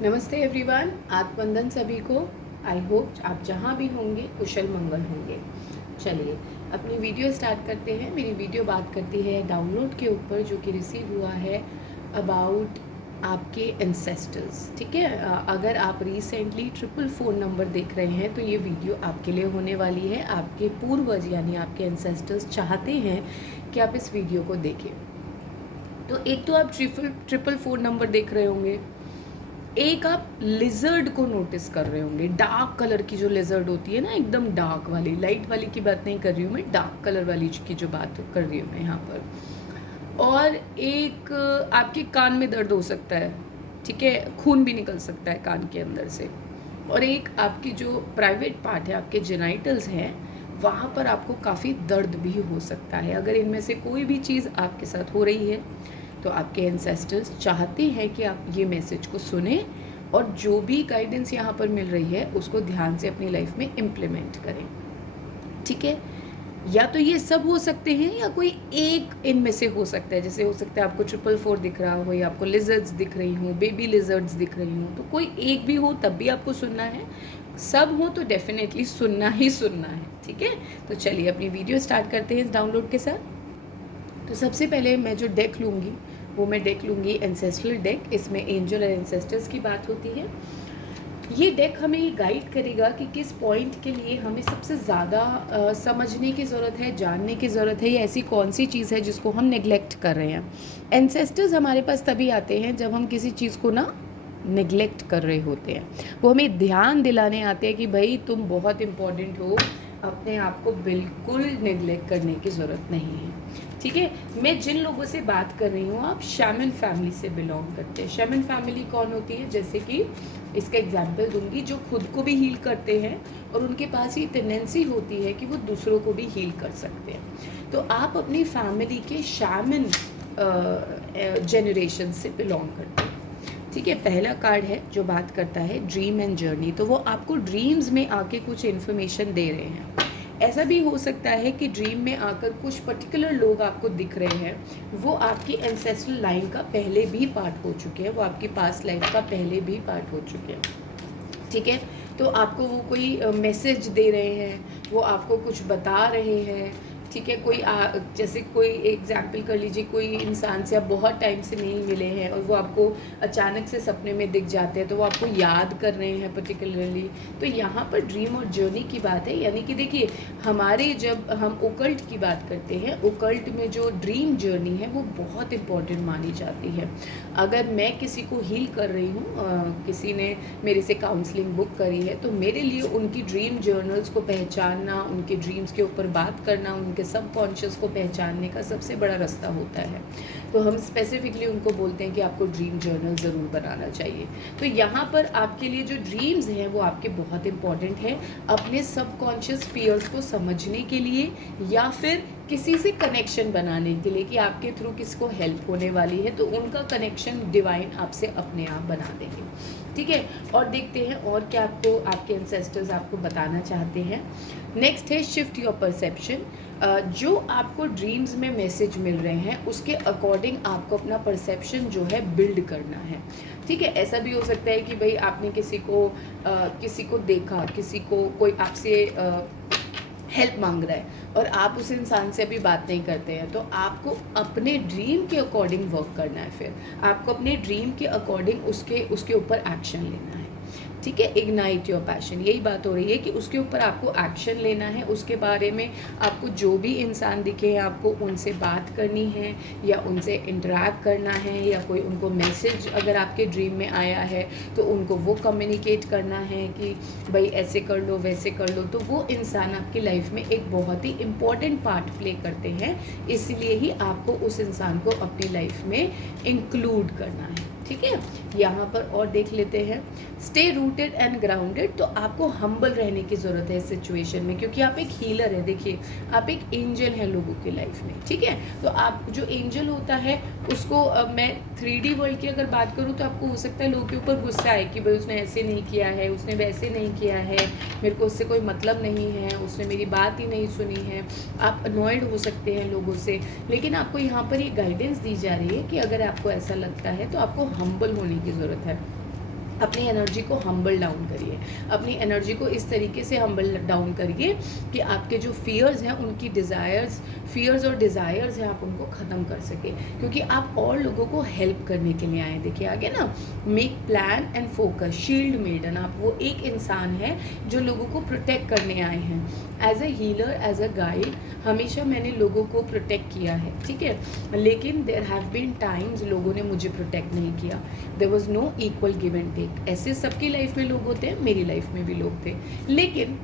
नमस्ते एवरीवन, आत्मवंदन सभी को। आई होप आप जहाँ भी होंगे कुशल मंगल होंगे। चलिए अपनी वीडियो स्टार्ट करते हैं। मेरी वीडियो बात करती है डाउनलोड के ऊपर जो कि रिसीव हुआ है अबाउट आपके एंसेस्टर्स। ठीक है, अगर आप रिसेंटली 444 नंबर देख रहे हैं तो ये वीडियो आपके लिए होने वाली है। आपके पूर्वज यानी आपके एंसेस्टर्स चाहते हैं कि आप इस वीडियो को देखें। तो एक तो आप 444 नंबर देख रहे होंगे, एक आप लिजर्ड को नोटिस कर रहे होंगे। डार्क कलर की जो लिजर्ड होती है ना, एकदम डार्क वाली, लाइट वाली की बात नहीं कर रही हूँ मैं, डार्क कलर वाली की जो बात कर रही हूँ मैं यहाँ पर। और एक आपके कान में दर्द हो सकता है, ठीक है, खून भी निकल सकता है कान के अंदर से। और एक आपकी जो प्राइवेट पार्ट है, आपके जेनाइटल्स हैं, वहाँ पर आपको काफ़ी दर्द भी हो सकता है। अगर इनमें से कोई भी चीज़ आपके साथ हो रही है तो आपके एंसेस्टर्स चाहते हैं कि आप ये मैसेज को सुने और जो भी गाइडेंस यहाँ पर मिल रही है उसको ध्यान से अपनी लाइफ में इम्प्लीमेंट करें। ठीक है, या तो ये सब हो सकते हैं या कोई एक इनमें से हो सकता है। जैसे हो सकता है आपको 444 दिख रहा हो, या आपको लिजर्ड्स दिख रही हूँ, बेबी लिजर्ड्स दिख रही हूँ, तो कोई एक भी हो तब भी आपको सुनना है। सब हो तो डेफिनेटली सुनना ही सुनना है। ठीक है, तो चलिए अपनी वीडियो स्टार्ट करते हैं इस डाउनलोड के साथ। तो सबसे पहले मैं जो डेक लूँगी वो मैं डेक लूँगी एंसेस्ट्रल डेक। इसमें एंजल और एंसेस्टर्स की बात होती है। ये डेक हमें ये गाइड करेगा कि किस पॉइंट के लिए हमें सबसे ज़्यादा समझने की ज़रूरत है, जानने की ज़रूरत है, या ऐसी कौन सी चीज़ है जिसको हम नेग्लेक्ट कर रहे हैं। एंसेस्टर्स हमारे पास तभी आते हैं जब हम किसी चीज़ को ना नेग्लेक्ट कर रहे होते हैं। वो हमें ध्यान दिलाने आते हैं कि भाई तुम बहुत इम्पोर्टेंट हो, अपने आप को बिल्कुल नेग्लेक्ट करने की ज़रूरत नहीं है। ठीक है, मैं जिन लोगों से बात कर रही हूँ, आप शैमन फैमिली से बिलोंग करते हैं। शैमन फैमिली कौन होती है? जैसे कि इसका एग्जाम्पल दूंगी, जो खुद को भी हील करते हैं और उनके पास ये टेंडेंसी होती है कि वो दूसरों को भी हील कर सकते हैं। तो आप अपनी फैमिली के शैमन जनरेशन से बिलोंग करते हैं। ठीक है, पहला कार्ड है जो बात करता है ड्रीम एंड जर्नी। तो वो आपको ड्रीम्स में आके कुछ इन्फॉर्मेशन दे रहे हैं। ऐसा भी हो सकता है कि ड्रीम में आकर कुछ पर्टिकुलर लोग आपको दिख रहे हैं, वो आपकी एंसेस्ट्रल लाइन का पहले भी पार्ट हो चुके हैं, वो आपकी पास्ट लाइफ का पहले भी पार्ट हो चुके हैं। ठीक है, तो आपको वो कोई मैसेज दे रहे हैं, वो आपको कुछ बता रहे हैं। ठीक है, कोई जैसे कोई एग्जाम्पल कर लीजिए, कोई इंसान से आप बहुत टाइम से नहीं मिले हैं और वो आपको अचानक से सपने में दिख जाते हैं, तो वो आपको याद कर रहे हैं पर्टिकुलरली। तो यहाँ पर ड्रीम और जर्नी की बात है। यानी कि देखिए, हमारे जब हम ओकल्ट की बात करते हैं, ओकल्ट में जो ड्रीम जर्नी है वो बहुत इंपॉर्टेंट मानी जाती है। अगर मैं किसी को हील कर रही हूँ, किसी ने मेरे से काउंसलिंग बुक करी है, तो मेरे लिए उनकी ड्रीम जर्नल्स को पहचानना, उनके ड्रीम्स के ऊपर बात करना, उनके सबकॉन्शियस को पहचानने का सबसे बड़ा रास्ता होता है। तो हम स्पेसिफिकली उनको बोलते हैं कि आपको ड्रीम जर्नल ज़रूर बनाना चाहिए। तो यहाँ पर आपके लिए जो ड्रीम्स हैं वो आपके बहुत इंपॉर्टेंट है, अपने सबकॉन्शियस फियर्स को समझने के लिए या फिर किसी से कनेक्शन बनाने के लिए कि आपके थ्रू किसको हेल्प होने वाली है, तो उनका कनेक्शन डिवाइन आपसे अपने आप बना देंगे। ठीक है, और देखते हैं और क्या आपको आपके एंसेस्टर्स आपको बताना चाहते हैं। नेक्स्ट है शिफ्ट योर परसेप्शन। जो आपको ड्रीम्स में मैसेज मिल रहे हैं उसके अकॉर्डिंग आपको अपना परसेप्शन जो है बिल्ड करना है। ठीक है, ऐसा भी हो सकता है कि भाई आपने किसी को देखा, किसी को कोई आपसे हेल्प मांग रहा है और आप उस इंसान से अभी बात नहीं करते हैं, तो आपको अपने ड्रीम के अकॉर्डिंग वर्क करना है। फिर आपको अपने ड्रीम के अकॉर्डिंग उसके ऊपर एक्शन लेना है। ठीक है, इग्नाइट योर पैशन, यही बात हो रही है कि उसके ऊपर आपको एक्शन लेना है। उसके बारे में आपको जो भी इंसान दिखे, आपको उनसे बात करनी है या उनसे इंटरेक्ट करना है, या कोई उनको मैसेज अगर आपके ड्रीम में आया है तो उनको वो कम्युनिकेट करना है कि भाई ऐसे कर लो, वैसे कर लो। तो वो इंसान आपकी लाइफ में एक बहुत ही इम्पॉर्टेंट पार्ट प्ले करते हैं, इसलिए ही आपको उस इंसान को अपनी लाइफ में इंक्लूड करना है। ठीक है, यहाँ पर और देख लेते हैं स्टे रूटेड एंड ग्राउंडेड। तो आपको हम्बल रहने की ज़रूरत है इस सिचुएशन में, क्योंकि आप एक हीलर है। देखिए, आप एक एंजल हैं लोगों की लाइफ में। ठीक है, तो आप जो एंजल होता है उसको मैं 3D वर्ल्ड की अगर बात करूँ तो आपको हो सकता है लोगों के ऊपर गुस्सा है कि भाई उसने ऐसे नहीं किया है, उसने वैसे नहीं किया है, मेरे को उससे कोई मतलब नहीं है, उसने मेरी बात ही नहीं सुनी है। आप अनॉयड हो सकते हैं लोगों से, लेकिन आपको यहाँ पर ये गाइडेंस दी जा रही है कि अगर आपको ऐसा लगता है तो आपको हम्बल होने की ज़रूरत है। अपनी एनर्जी को हम्बल डाउन करिए, अपनी एनर्जी को इस तरीके से हम्बल डाउन करिए कि आपके जो फियर्स हैं, उनकी फियर्स और डिज़ायर्स हैं, आप उनको ख़त्म कर सके, क्योंकि आप और लोगों को हेल्प करने के लिए आए। देखिए आगे ना, make plan and focus, shield maiden, आप वो एक इंसान है जो लोगों को प्रोटेक्ट करने आए हैं। As a healer, as a guide, हमेशा मैंने लोगों को प्रोटेक्ट किया है, ठीक है, लेकिन देयर हैव बीन टाइम्स लोगों ने मुझे प्रोटेक्ट नहीं किया। There was no equal give and take. ऐसे सबकी लाइफ में लोग होते हैं, मेरी लाइफ में भी लोग थे, लेकिन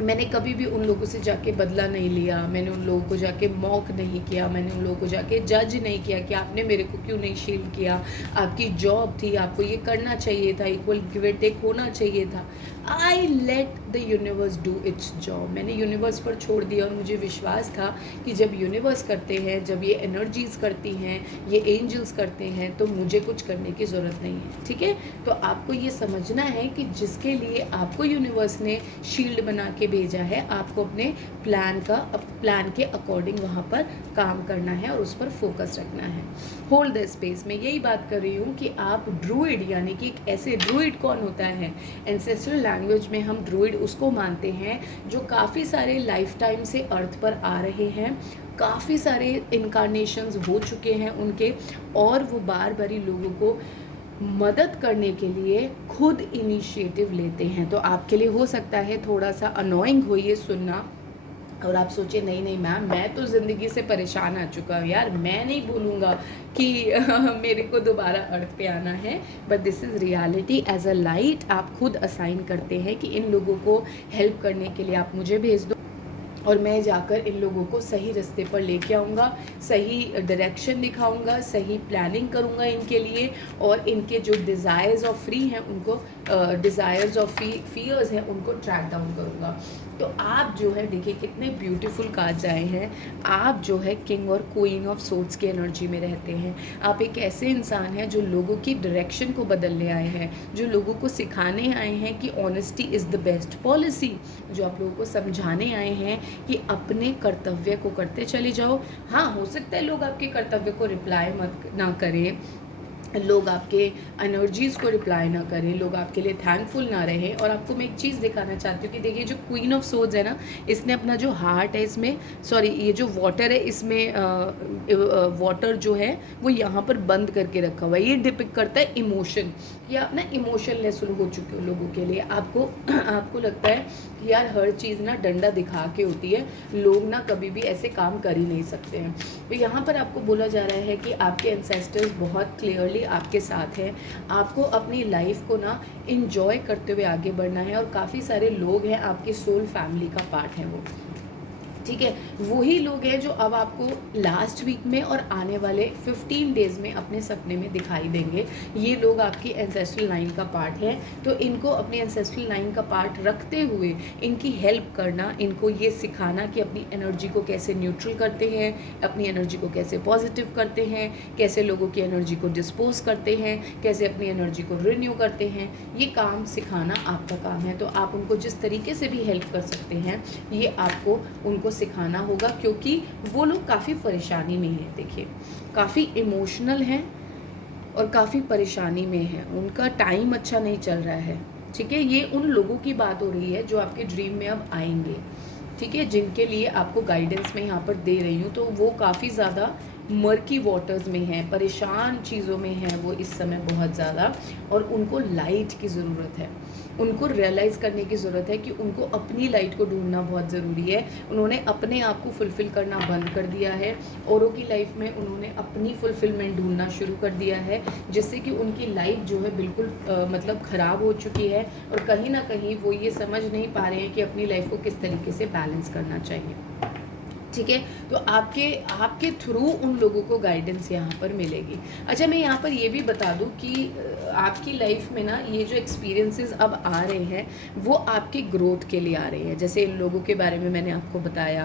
मैंने कभी भी उन लोगों से जाके बदला नहीं लिया, मैंने उन लोगों को जाके मॉक नहीं किया, मैंने उन लोगों को जाके जज नहीं किया कि आपने मेरे को क्यों नहीं शील्ड किया, आपकी जॉब थी, आपको ये करना चाहिए था, इक्वल गिव एंड टेक होना चाहिए था। I let the universe do it's job. मैंने यूनिवर्स पर छोड़ दिया और मुझे विश्वास था कि जब यूनिवर्स करते हैं, जब ये एनर्जीज़ करती हैं, ये एंजल्स करते हैं, तो मुझे कुछ करने की ज़रूरत नहीं है, ठीक है। तो आपको ये समझना है कि जिसके लिए आपको यूनिवर्स ने शील्ड बना के भेजा है, आपको अपने प्लान के अकॉर्डिंग वहाँ पर काम करना है और उस पर फोकस रखना है। Hold the space. मैं यही बात कर रही हूँ कि आप ड्रूइड, यानी कि एक ऐसे ड्रूइड कौन होता है, एंसेस्ट्रल लैंग्वेज में हम ड्रूइड उसको मानते हैं जो काफ़ी सारे लाइफ टाइम से अर्थ पर आ रहे हैं, काफ़ी सारे इनकारनेशंस हो चुके हैं उनके, और वो बार बारी लोगों को मदद करने के लिए खुद इनिशिएटिव लेते हैं। तो आपके लिए हो सकता है थोड़ा सा अनोइंग हो ये सुनना, और आप सोचिए नहीं नहीं मैम, मैं तो ज़िंदगी से परेशान आ चुका हूँ यार, मैं नहीं बोलूँगा कि मेरे को दोबारा अर्थ पे आना है, but this is reality. As a light आप खुद असाइन करते हैं कि इन लोगों को हेल्प करने के लिए आप मुझे भेज दो, और मैं जाकर इन लोगों को सही रास्ते पर लेके आऊँगा, सही डायरेक्शन दिखाऊँगा, सही प्लानिंग करूँगा इनके लिए, और इनके जो डिज़ायर्स ऑफ फ्री हैं उनको, डिज़ायर्स ऑफ फियर्स हैं उनको ट्रैक डाउन करूँगा। तो आप जो है, देखिए कितने ब्यूटीफुल कार्ड्स आए हैं। आप जो है किंग और क्वीन ऑफ सोर्ड्स की एनर्जी में रहते हैं। आप एक ऐसे इंसान हैं जो लोगों की डायरेक्शन को बदलने आए हैं, जो लोगों को सिखाने आए हैं कि honesty is the best policy, जो आप लोगों को समझाने आए हैं कि अपने कर्तव्य को करते चले जाओ। हाँ, हो सकता है लोग आपके कर्तव्य को रिप्लाई मत ना करें, लोग आपके एनर्जीज़ को रिप्लाई ना करें, लोग आपके लिए थैंकफुल ना रहें। और आपको मैं एक चीज़ दिखाना चाहती हूँ कि देखिए जो क्वीन ऑफ सोर्ड्स है ना, इसने अपना जो हार्ट है इसमें, सॉरी ये जो वाटर है इसमें, वाटर जो है वो यहाँ पर बंद करके रखा हुआ है। ये डिपिक्ट करता है इमोशन, कि आप ना इमोशनलेस हो चुके हो लोगों के लिए। आपको लगता है कि यार हर चीज़ ना डंडा दिखा के होती है, लोग ना कभी भी ऐसे काम कर ही नहीं सकते हैं। तो यहाँ पर आपको बोला जा रहा है कि आपके एंसेस्टर्स बहुत क्लियरली आपके साथ हैं। आपको अपनी लाइफ को ना इंजॉय करते हुए आगे बढ़ना है, और काफ़ी सारे लोग हैं आपके सोल फैमिली का पार्ट है वो, ठीक है। वही लोग हैं जो अब आपको लास्ट वीक में और आने वाले 15 डेज़ में अपने सपने में दिखाई देंगे। ये लोग आपकी एंसेस्ट्रल लाइन का पार्ट है, तो इनको अपनी एंसेस्ट्रल लाइन का पार्ट रखते हुए इनकी हेल्प करना, इनको ये सिखाना कि अपनी एनर्जी को कैसे न्यूट्रल करते हैं, अपनी एनर्जी को कैसे पॉजिटिव करते हैं, कैसे लोगों की एनर्जी को डिस्पोज करते हैं, कैसे अपनी एनर्जी को रिन्यू करते हैं, ये काम सिखाना आपका काम है। तो आप उनको जिस तरीके से भी हेल्प कर सकते हैं, ये आपको उनको सिखाना होगा, क्योंकि वो लोग काफ़ी परेशानी में हैं। देखिए काफ़ी इमोशनल हैं और काफ़ी परेशानी में हैं, उनका टाइम अच्छा नहीं चल रहा है, ठीक है। ये उन लोगों की बात हो रही है जो आपके ड्रीम में अब आएंगे, ठीक है, जिनके लिए आपको गाइडेंस में यहाँ पर दे रही हूँ। तो वो काफ़ी ज़्यादा मर्की वाटर्स में हैं, परेशान चीज़ों में हैं वो इस समय बहुत ज़्यादा, और उनको लाइट की ज़रूरत है। उनको रियलाइज़ करने की ज़रूरत है कि उनको अपनी लाइट को ढूंढना बहुत ज़रूरी है। उन्होंने अपने आप को फुलफ़िल करना बंद कर दिया है, औरों की लाइफ में उन्होंने अपनी फुलफ़िलमेंट ढूंढना शुरू कर दिया है, जिससे कि उनकी लाइफ जो है बिल्कुल मतलब ख़राब हो चुकी है, और कहीं ना कहीं वो ये समझ नहीं पा रहे हैं कि अपनी लाइफ को किस तरीके से बैलेंस करना चाहिए, ठीक है। तो आपके थ्रू उन लोगों को गाइडेंस यहाँ पर मिलेगी। अच्छा, मैं यहाँ पर ये भी बता दूँ कि आपकी लाइफ में ना ये जो एक्सपीरियंसेस अब आ रहे हैं वो आपकी ग्रोथ के लिए आ रहे हैं। जैसे इन लोगों के बारे में मैंने आपको बताया,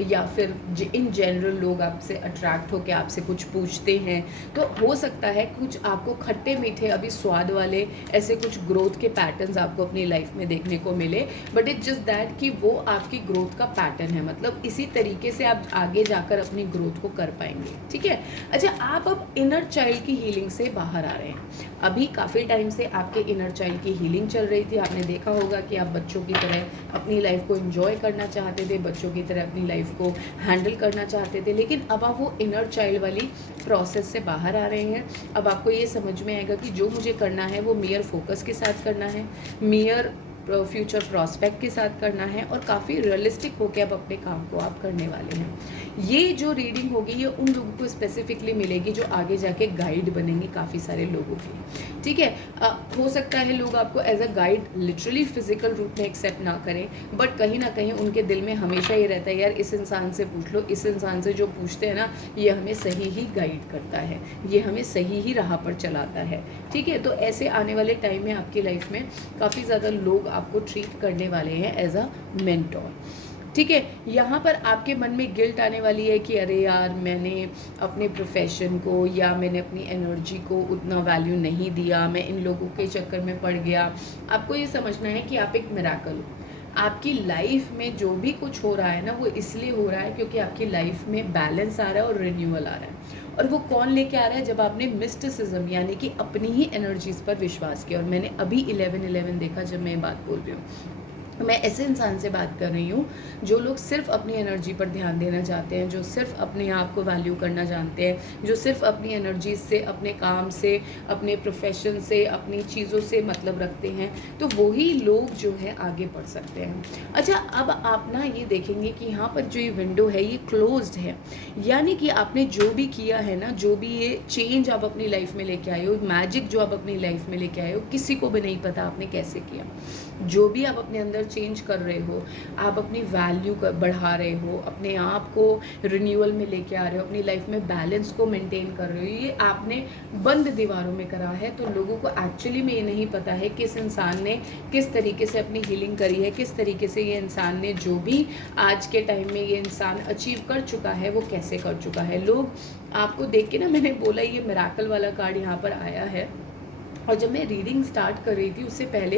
या फिर इन जनरल लोग आपसे अट्रैक्ट होकर आपसे कुछ पूछते हैं, तो हो सकता है कुछ आपको खट्टे मीठे अभी स्वाद वाले ऐसे कुछ ग्रोथ के पैटर्न्स आपको अपनी लाइफ में देखने को मिले, बट इट्स जस्ट दैट कि वो आपकी ग्रोथ का पैटर्न है, मतलब इसी तरीके से आप आगे जाकर अपनी ग्रोथ को कर पाएंगे, ठीक है। अच्छा, आप अब इनर चाइल्ड की हीलिंग से बाहर आ रहे हैं। अभी वहीं काफ़ी टाइम से आपके इनर चाइल्ड की हीलिंग चल रही थी। आपने देखा होगा कि आप बच्चों की तरह अपनी लाइफ को एंजॉय करना चाहते थे, बच्चों की तरह अपनी लाइफ को हैंडल करना चाहते थे, लेकिन अब आप वो इनर चाइल्ड वाली प्रोसेस से बाहर आ रहे हैं। अब आपको ये समझ में आएगा कि जो मुझे करना है वो मियर फोकस के साथ करना है, मियर फ्यूचर प्रॉस्पेक्ट के साथ करना है, और काफ़ी रियलिस्टिक होकर अब अपने काम को आप करने वाले हैं। ये जो रीडिंग होगी ये उन लोगों को स्पेसिफिकली मिलेगी जो आगे जाके गाइड बनेंगे काफ़ी सारे लोगों की, ठीक है। हो सकता है लोग आपको as a guide literally physical रूप में एक्सेप्ट ना करें, बट कहीं ना कहीं उनके दिल में हमेशा ये रहता है यार इस इंसान से पूछ लो, इस इंसान से जो पूछते हैं ना ये हमें सही ही गाइड करता है, ये हमें सही ही राह पर चलाता है, ठीक है। तो ऐसे आने वाले टाइम में आपकी लाइफ में काफ़ी ज़्यादा लोग आपको ट्रीट करने वाले हैं एज अ मेंटोर, ठीक है। यहाँ पर आपके मन में गिल्ट आने वाली है कि अरे यार मैंने अपने प्रोफेशन को या मैंने अपनी एनर्जी को उतना वैल्यू नहीं दिया, मैं इन लोगों के चक्कर में पड़ गया। आपको ये समझना है कि आप एक मिराकल हो। आपकी लाइफ में जो भी कुछ हो रहा है ना वो इसलिए हो रहा है क्योंकि आपकी लाइफ में बैलेंस आ रहा है और रिन्यूअल आ रहा है। और वो कौन लेके आ रहा है? जब आपने मिस्टिसिज्म यानी कि अपनी ही एनर्जीज पर विश्वास किया। और मैंने अभी 11-11 देखा जब मैं ये बात बोल रही हूँ। मैं ऐसे इंसान से बात कर रही हूँ जो लोग सिर्फ अपनी एनर्जी पर ध्यान देना चाहते हैं, जो सिर्फ अपने आप को वैल्यू करना जानते हैं, जो सिर्फ अपनी एनर्जी से, अपने काम से, अपने प्रोफेशन से, अपनी चीज़ों से मतलब रखते हैं, तो वही लोग जो है आगे बढ़ सकते हैं। अच्छा, अब आप ना ये देखेंगे कि यहाँ पर जो ये विंडो है ये क्लोज्ड है, यानी कि आपने जो भी किया है ना, जो भी ये चेंज आप अपनी लाइफ में लेके आए हो, मैजिक जो आप अपनी लाइफ में लेके आए हो, किसी को भी नहीं पता आपने कैसे किया। जो भी आप अपने अंदर चेंज कर रहे हो, आप अपनी वैल्यू बढ़ा रहे हो, अपने आप को रिन्यूअल में लेके आ रहे हो, अपनी लाइफ में बैलेंस को मेंटेन कर रहे हो, ये आपने बंद दीवारों में करा है। तो लोगों को एक्चुअली में ये नहीं पता है किस इंसान ने किस तरीके से अपनी हीलिंग करी है, किस तरीके से ये इंसान ने जो भी आज के टाइम में ये इंसान अचीव कर चुका है वो कैसे कर चुका है। लोग आपको देख के ना, मैंने बोला ये मिराकल वाला कार्ड यहाँ पर आया है, और जब मैं रीडिंग स्टार्ट कर रही थी उससे पहले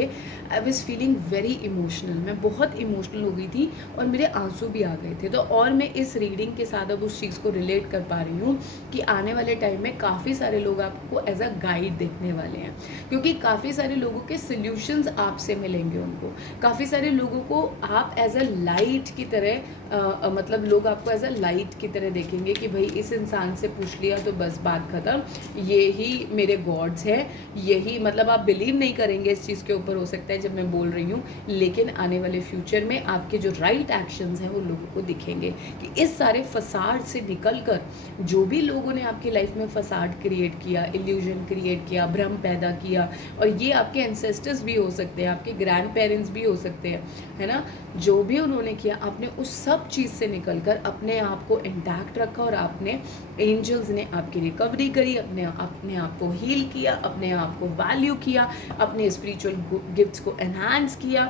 I was feeling very emotional, मैं बहुत इमोशनल हो गई थी और मेरे आंसू भी आ गए थे। तो और मैं इस रीडिंग के साथ अब उस चीज़ को रिलेट कर पा रही हूँ कि आने वाले टाइम में काफ़ी सारे लोग आपको एज अ गाइड देखने वाले हैं, क्योंकि काफ़ी सारे लोगों के सल्यूशंस आपसे मिलेंगे उनको। काफ़ी सारे लोगों को आप एज अ लाइट की तरह मतलब लोग आपको एज अ लाइट की तरह देखेंगे कि भाई इस इंसान से पूछ लिया तो बस बात ख़त्म, ये ही मेरे गॉड्स हैं, यही मतलब आप बिलीव नहीं करेंगे इस चीज़ के ऊपर, हो सकता है जब मैं बोल रही हूँ, लेकिन आने वाले फ्यूचर में आपके जो राइट एक्शंस हैं वो लोगों को दिखेंगे कि इस सारे फसाड से निकल कर जो भी लोगों ने आपकी लाइफ में फसाड क्रिएट किया, इल्यूजन क्रिएट किया, भ्रम पैदा किया, और ये आपके एंसेस्टर्स भी हो सकते हैं, आपके ग्रैंड पेरेंट्स भी हो सकते हैं, है ना, जो भी उन्होंने किया, आपने उस सब चीज़ से निकल कर अपने आप को इंटैक्ट रखा और आपने एंजल्स ने आपकी रिकवरी करी, अपने आप को हील किया, अपने आप को वैल्यू किया, अपने स्पिरिचुअल गिफ्ट्स को एनहांस किया,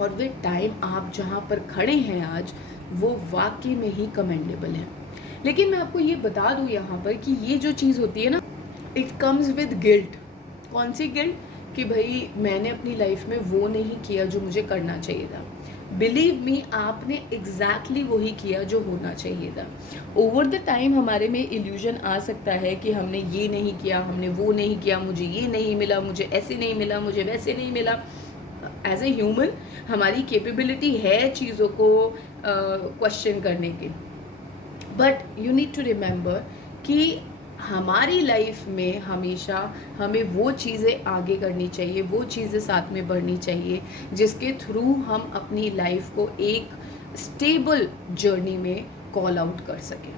और वे टाइम आप जहाँ पर खड़े हैं आज वो वाकई में ही कमेंडेबल है। लेकिन मैं आपको ये बता दूँ यहाँ पर कि ये जो चीज़ होती है ना, इट कम्स विद गिल्ट। कौन सी गिल्ट? कि भाई मैंने अपनी लाइफ में वो नहीं किया जो मुझे करना चाहिए था। बिलीव मी, आपने एग्जैक्टली वही किया जो होना चाहिए था। ओवर द टाइम हमारे में इल्यूजन आ सकता है कि हमने ये नहीं किया, हमने वो नहीं किया, मुझे ये नहीं मिला, मुझे ऐसे नहीं मिला, मुझे वैसे नहीं मिला। एज ए ह्यूमन हमारी कैपेबिलिटी है चीज़ों को क्वेश्चन करने की, but you need to remember कि हमारी लाइफ में हमेशा हमें वो चीज़ें आगे करनी चाहिए, वो चीज़ें साथ में बढ़नी चाहिए जिसके थ्रू हम अपनी लाइफ को एक स्टेबल जर्नी में कॉल आउट कर सकें।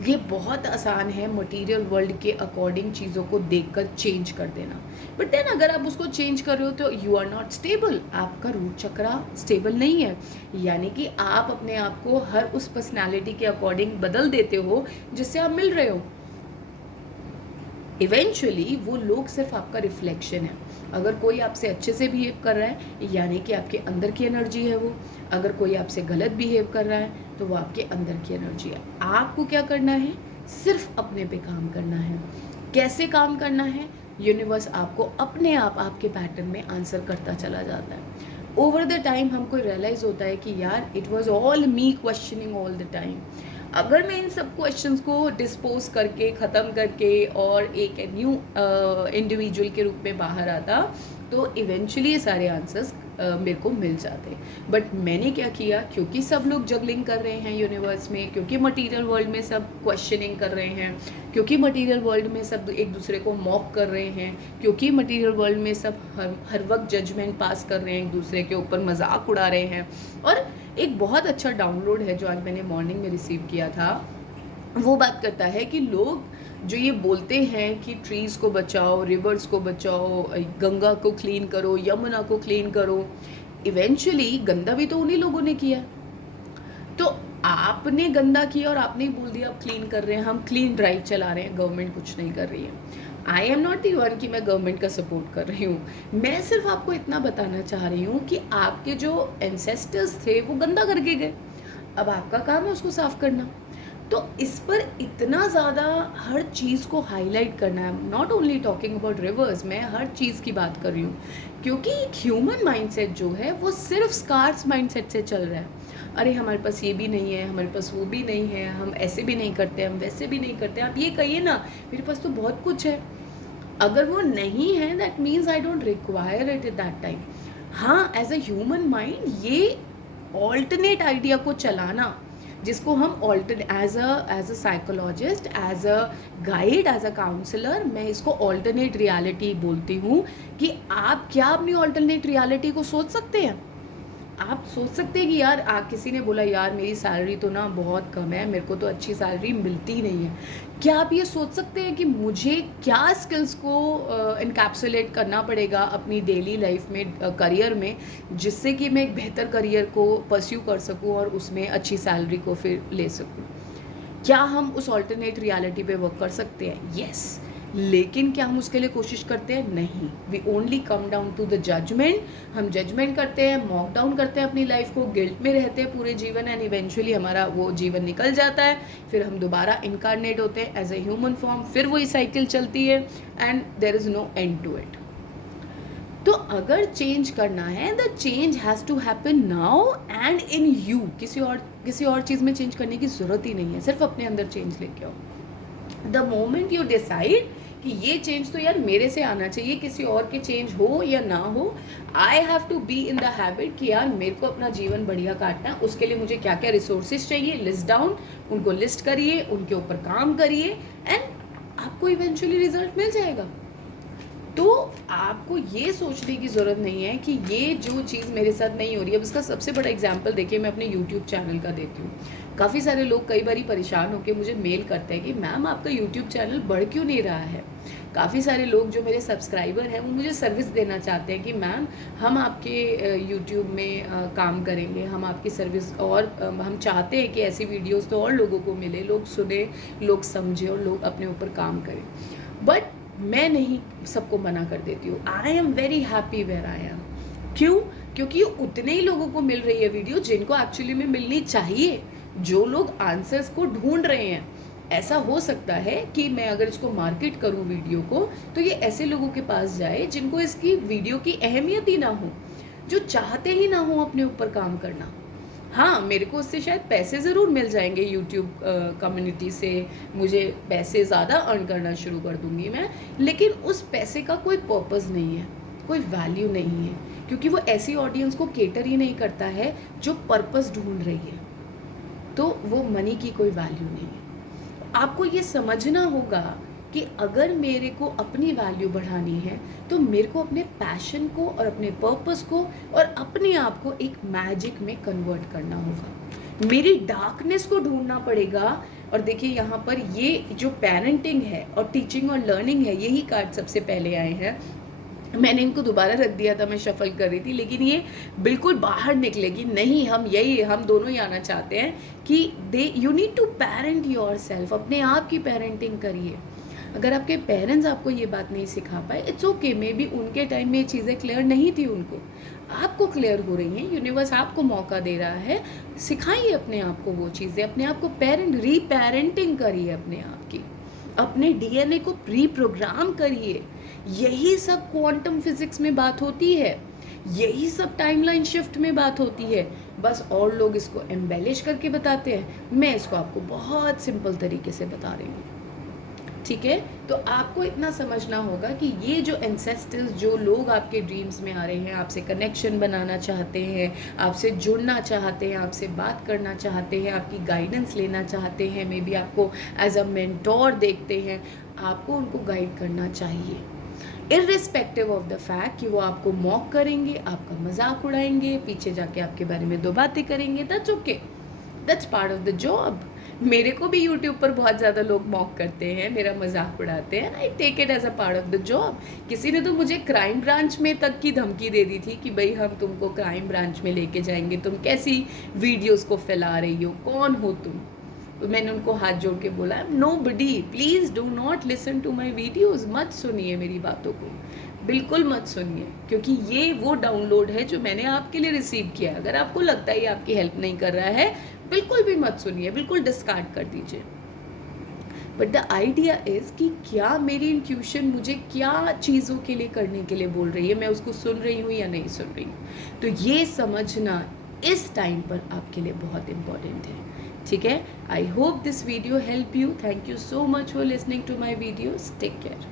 ये बहुत आसान है मटेरियल वर्ल्ड के अकॉर्डिंग चीज़ों को देखकर चेंज कर देना, बट देन अगर आप उसको चेंज कर रहे हो तो यू आर नॉट स्टेबल, आपका रूट चक्रा स्टेबल नहीं है। यानी कि आप अपने आप को हर उस पर्सनालिटी के अकॉर्डिंग बदल देते हो जिससे आप मिल रहे हो। इवेंचुअली वो लोग सिर्फ आपका रिफ्लेक्शन है। अगर कोई आपसे अच्छे से बिहेव कर रहा है यानी कि आपके अंदर की एनर्जी है वो, अगर कोई आपसे गलत बिहेव कर रहा है तो वो आपके अंदर की एनर्जी है। आपको क्या करना है? सिर्फ अपने पे काम करना है। कैसे काम करना है? यूनिवर्स आपको अपने आप आपके पैटर्न में आंसर करता चला जाता है। ओवर द टाइम हमको रियलाइज़ होता है कि यार it was all me questioning all the time. अगर मैं इन सब क्वेश्चंस को डिस्पोज करके ख़त्म करके और एक न्यू इंडिविजुअल के रूप में बाहर आता, तो इवेंचुअली ये सारे आंसर्स मेरे को मिल जाते। बट मैंने क्या किया, क्योंकि सब लोग जगलिंग कर रहे हैं यूनिवर्स में, क्योंकि मटेरियल वर्ल्ड में सब क्वेश्चनिंग कर रहे हैं, क्योंकि मटेरियल वर्ल्ड में सब एक दूसरे को मॉक कर रहे हैं, क्योंकि मटेरियल वर्ल्ड में सब हर वक्त जजमेंट पास कर रहे हैं, एक दूसरे के ऊपर मजाक उड़ा रहे हैं। और एक बहुत अच्छा डाउनलोड है जो आज मैंने मॉर्निंग में रिसीव किया था, वो बात करता है कि लोग जो ये बोलते हैं कि ट्रीज़ को बचाओ, रिवर्स को बचाओ, गंगा को क्लीन करो, यमुना को क्लीन करो, इवेंचुअली गंदा भी तो उन्हीं लोगों ने किया। तो आपने गंदा किया और आपने ही बोल दिया आप क्लीन कर रहे हैं, हम क्लीन ड्राइव चला रहे हैं, गवर्नमेंट कुछ नहीं कर रही है। I am not the one कि मैं गवर्नमेंट का सपोर्ट कर रही हूँ, मैं सिर्फ आपको इतना बताना चाह रही हूँ कि आपके जो एंसेस्टर्स थे वो गंदा करके गए, अब आपका काम है उसको साफ करना। तो इस पर इतना ज़्यादा हर चीज़ को हाईलाइट करना है, not only talking about reverse, मैं हर चीज़ की बात कर रही हूँ, क्योंकि एक ह्यूमन माइंडसेट जो है वो सिर्फ स्कार्स माइंडसेट से चल रहा है। अरे हमारे पास ये भी नहीं है, हमारे पास वो भी नहीं है, हम ऐसे भी नहीं करते, हम वैसे भी नहीं करते, आप ये कहिए ना मेरे पास तो बहुत कुछ है। अगर वो नहीं है that means I don't require it at that time. हाँ, एज अ ह्यूमन माइंड ये ऑल्टरनेट आइडिया को चलाना, जिसको हम as a psychologist, as a guide, as a counsellor, मैं इसको ऑल्टरनेट रियलिटी बोलती हूँ कि आप क्या अपनी ऑल्टरनेट रियलिटी को सोच सकते हैं। आप सोच सकते हैं कि यार किसी ने बोला यार मेरी सैलरी तो ना बहुत कम है, मेरे को तो अच्छी सैलरी मिलती नहीं है। क्या आप ये सोच सकते हैं कि मुझे क्या स्किल्स को इनकैप्सुलेट करना पड़ेगा अपनी डेली लाइफ में, करियर में, जिससे कि मैं एक बेहतर करियर को परस्यू कर सकूं और उसमें अच्छी सैलरी को फिर ले सकूं? क्या हम उस ऑल्टरनेट रियलिटी पे वर्क कर सकते हैं? यस। लेकिन क्या हम उसके लिए कोशिश करते हैं? नहीं। We only come down to the judgement. हम जजमेंट करते हैं, मॉक डाउन करते हैं अपनी लाइफ को, गिल्ट में रहते हैं पूरे जीवन, एंड इवेंचुअली हमारा वो जीवन निकल जाता है। फिर हम दोबारा इनकारनेट होते हैं एज ए ह्यूमन फॉर्म, फिर वही साइकिल चलती है and there is no end to it. तो अगर चेंज करना है, the change has to happen now and in you. किसी और चीज़ में चेंज करने की ज़रूरत ही नहीं है, सिर्फ अपने अंदर चेंज लेके आओ। द मोमेंट यू डिसाइड कि ये चेंज तो यार मेरे से आना चाहिए, किसी और के चेंज हो या ना हो, I have to be in the habit कि यार मेरे को अपना जीवन बढ़िया काटना है, उसके लिए मुझे क्या क्या रिसोर्सेज चाहिए, लिस्ट डाउन, उनको लिस्ट करिए, उनके ऊपर काम करिए, एंड आपको इवेंचुअली रिजल्ट मिल जाएगा। तो आपको ये सोचने की ज़रूरत नहीं है कि ये जो चीज़ मेरे साथ नहीं हो रही है। अब इसका सबसे बड़ा एग्जांपल देखिए मैं अपने यूट्यूब चैनल का देती हूँ। काफ़ी सारे लोग कई बार परेशान होकर मुझे मेल करते हैं कि मैम आपका यूट्यूब चैनल बढ़ क्यों नहीं रहा है। काफ़ी सारे लोग जो मेरे सब्सक्राइबर हैं वो मुझे सर्विस देना चाहते हैं कि मैम हम आपके यूट्यूब में काम करेंगे, हम आपकी सर्विस, और हम चाहते हैं कि ऐसी वीडियोज़ तो और लोगों को मिले, लोग सुने, लोग समझे और लोग अपने ऊपर काम करें। बट मैं नहीं सबको मना कर देती हूँ। I am very happy where I am. क्यों? क्योंकि उतने ही लोगों को मिल रही है वीडियो जिनको एक्चुअली में मिलनी चाहिए, जो लोग आंसर्स को ढूंढ रहे हैं। ऐसा हो सकता है कि मैं अगर इसको मार्केट करूँ वीडियो को, तो ये ऐसे लोगों के पास जाए जिनको इसकी वीडियो की अहमियत ही ना हो, जो चाहते ही ना हो अपने ऊपर काम करना। हाँ, मेरे को उससे शायद पैसे ज़रूर मिल जाएंगे, यूट्यूब कम्युनिटी से मुझे पैसे ज़्यादा अर्न करना शुरू कर दूँगी मैं, लेकिन उस पैसे का कोई पर्पज़ नहीं है, कोई वैल्यू नहीं है, क्योंकि वो ऐसी ऑडियंस को केटर ही नहीं करता है जो पर्पज़ ढूंढ रही है। तो वो मनी की कोई वैल्यू नहीं है। आपको ये समझना होगा कि अगर मेरे को अपनी वैल्यू बढ़ानी है तो मेरे को अपने पैशन को और अपने पर्पस को और अपने आप को एक मैजिक में कन्वर्ट करना होगा। मेरी डार्कनेस को ढूंढना पड़ेगा। और देखिए यहाँ पर ये जो पेरेंटिंग है और टीचिंग और लर्निंग है, यही कार्ड सबसे पहले आए हैं। मैंने इनको दोबारा रख दिया था, मैं शफल कर रही थी, लेकिन ये बिल्कुल बाहर निकलेगी नहीं। हम दोनों ही आना चाहते हैं कि you need to parent yourself. अपने आप की पेरेंटिंग करिए। अगर आपके पेरेंट्स आपको ये बात नहीं सिखा पाए, इट्स ओके, मे बी उनके टाइम में ये चीज़ें क्लियर नहीं थी उनको, आपको क्लियर हो रही हैं। यूनिवर्स आपको मौका दे रहा है, सिखाइए अपने आप को वो चीज़ें, अपने आप को रीपेरेंटिंग करिए अपने आप की, अपने डीएनए को रीप्रोग्राम करिए। यही सब क्वांटम फिजिक्स में बात होती है यही सब टाइमलाइन शिफ्ट में बात होती है, बस और लोग इसको एम्बेलिश करके बताते हैं, मैं इसको आपको बहुत सिंपल तरीके से बता रही हूँ। ठीक है, तो आपको इतना समझना होगा कि ये जो एंसेस्टर्स, जो लोग आपके ड्रीम्स में आ रहे हैं, आपसे कनेक्शन बनाना चाहते हैं, आपसे जुड़ना चाहते हैं, आपसे बात करना चाहते हैं, आपकी गाइडेंस लेना चाहते हैं, मे बी आपको एज अ मेंटोर देखते हैं, आपको उनको गाइड करना चाहिए, इर्रिस्पेक्टिव ऑफ द फैक्ट कि वो आपको मॉक करेंगे, आपका मजाक उड़ाएंगे, पीछे जाके आपके बारे में दो बातें करेंगे। That's okay, that's part of the job. मेरे को भी यूट्यूब पर बहुत ज़्यादा लोग मॉक करते हैं, मेरा मजाक उड़ाते हैं, I take it as a part of the job. किसी ने तो मुझे क्राइम ब्रांच में तक की धमकी दे दी थी कि भाई हम तुमको क्राइम ब्रांच में लेके जाएंगे, तुम कैसी वीडियोस को फैला रही हो, कौन हो तुम। तो मैंने उनको हाथ जोड़ के बोला, nobody, please do not listen to my videos, मत सुनिए मेरी बातों को, बिल्कुल मत सुनिए, क्योंकि ये वो डाउनलोड है जो मैंने आपके लिए रिसीव किया। अगर आपको लगता है ये आपकी हेल्प नहीं कर रहा है, बिल्कुल भी मत सुनिए, बिल्कुल डिस्कार्ड कर दीजिए। बट द आइडिया इज़ कि क्या मेरी इंट्यूशन मुझे क्या चीज़ों के लिए करने के लिए बोल रही है, मैं उसको सुन रही हूँ या नहीं सुन रही हूँ। तो ये समझना इस टाइम पर आपके लिए बहुत इम्पॉर्टेंट है। ठीक है, I hope this video help you. Thank you so much for listening to my videos. Take care.